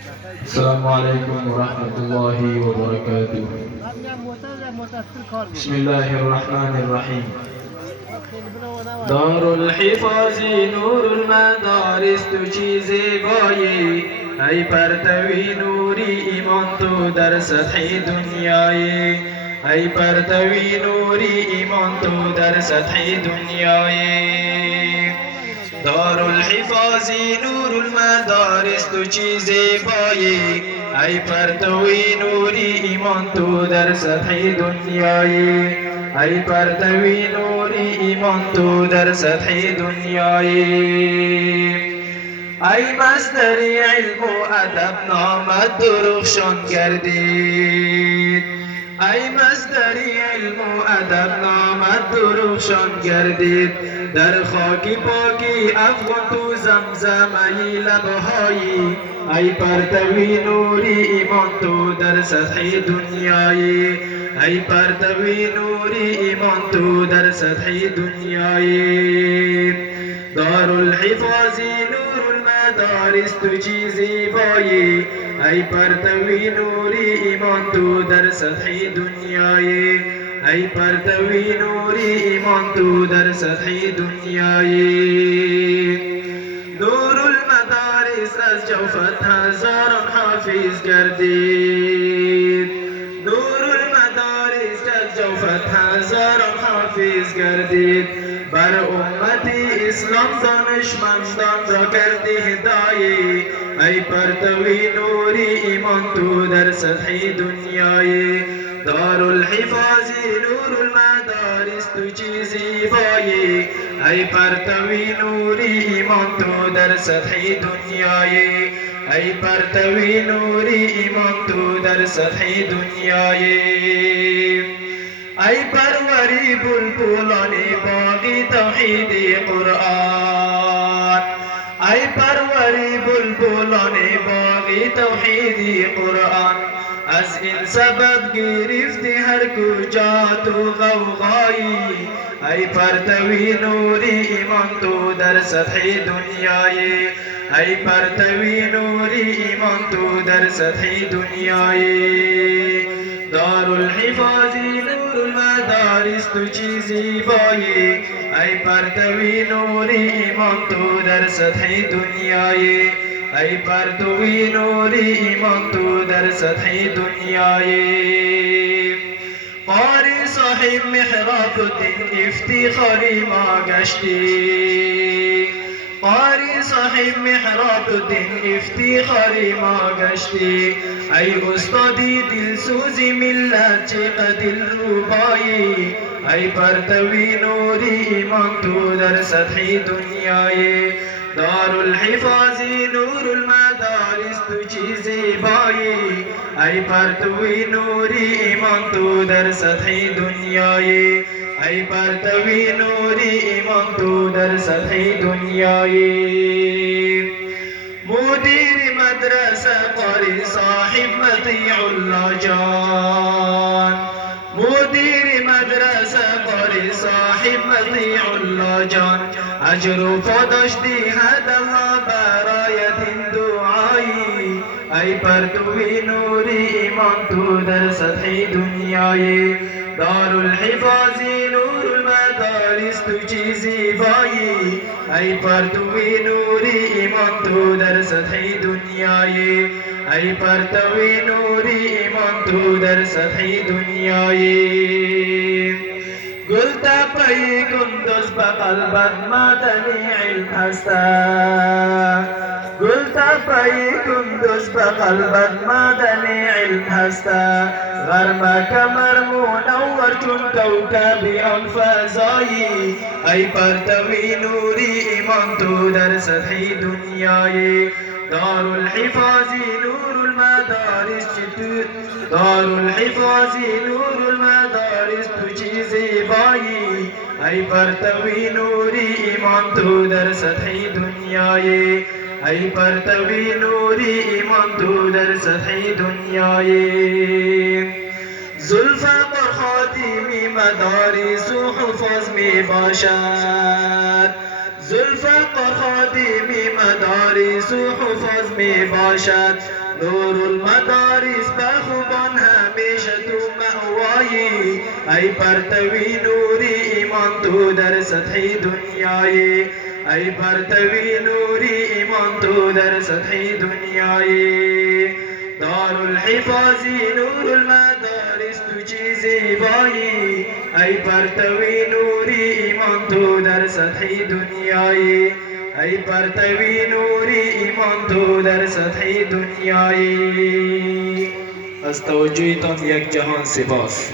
السلام عليكم ورحمة الله وبركاته. بسم الله الرحمن الرحيم. دار الحفاظ نور المدارس تو چیز بایی، ای پرتوی نوری ایمان تو در سطح دنیای، ای پرتوی نوری ایمان تو در سطح دنیای. دار الحفاظ نور المدارس تو چیز بایی، ای پرتوی نوری ایمان تو در سطح دنیای، ای پرتوی نوری ایمان تو در سطح دنیای. ای مصدر علم و ادب نامت درخشان گردید، ای مصدر علم و ادب نامت درخشان گردید، در خاک پاکی افغان تو زمزم ای لبهایی، ای پرتوی نوری ایمان تو در سطح دنیای، ای پرتوی نوری ایمان تو در سطح دنیای. دار الحفاظ نور المدارس تو چیزی بایی، ای پرتوی نوری ایمان تو در سطح دنیای، ای پرتوی نوری ایمان تو در سطح دنیای. نور المدارس از جوفت هزاران حافظ گردید، نور المدارس از جوفت هزاران حافظ گردید، بر امت اسلام دانشمندان را کردی هدایه، ای پرتوی نوری ایمان تو در سطح دنیای. دار الحفاظ نور المدارس تو چیزی بایی، ای پرتوی نوری ایمان تو در سطح دنیای، ای پرتوی نوری ایمان تو در سطح دنیای. ای پروری بلبلان باغی توحید قرآن، ای پروری بلبلان باغی توحید قرآن، از این سبب گرفتی هر کجا تو غوغایی، ای پرتوی نوری ایمان تو در سطح دنیای، ای پرتوی نوری ایمان تو در سطح دنیای. دار الحفاظ نور المدارس تو چیزی بایی، ای پرتوی نوری ایمان تو در سطح دنیای، ای پرتوی نوری ایمان تو در سطح دنیای. قاری صاحب محراب الدین افتخاری ما گشتی، قاری صاحب محراب الدین افتخاری ما گشتی، ای استادی دلسوزی ملت چقدر دلربایی، ای پرتوی نوری ایمان تو در سطح دنیای. دار الحفاظ نور المدارس تو چیزی بایی، ای پرتوی نوری ایمان تو در سطح دنیای، ای پرتوی نوری ایمان تو در سطح دنیای. مدیر مدرسه قاری صاحب مطیع الله جان، مدیر مدرسه قاری صاحب مطیع الله جان، اجر و پاداشتی هد الله برایت این دعایی، ای پرتوی نوری ایمان تو در سطح دنیای. دار الحفاظ نور المدارس تو چیزی بایی، ای پرتوی نوری ایمان تو در سطح دنیای، ای پرتوی نوری ایمان تو در سطح دنیای. گلتپه کندوز به قلبت مدنی علم هستند، گلتپه کندوز به قلبت مدنی علم هستند، غرم کمر منور چون کوکب آن فضایی، ای پرتوی نوری ایمان تو در سطح دنیای. دار الحفاظ نور المدارس دار الحفاظ نور المدارس تو چیزی بایی، ای پرتوی نوری ایمان تو در سطح دنیای، ای پرتوی نوری ایمان تو در سطح دنیای. ذوالفقار خادمی مدارس و حفاظ می باشد، ذوالفقار خادم مدارس و حفاظ می باشد. نور المدارس به خوبان همیشه تو مأوایی. ای پرتوی نوری ایمان تو در سطح دنیایی. ای پرتوی نوری ایمان تو در سطح دنیایی. دار الحفاظی نور المدارس تو چی زیبایی. ای پرتوی نوری ایمان تو در سطح دنیایی. ای پرتوی نوری ایمان تو در سطح دنیایی. از توجهتان یک جهان سپاس.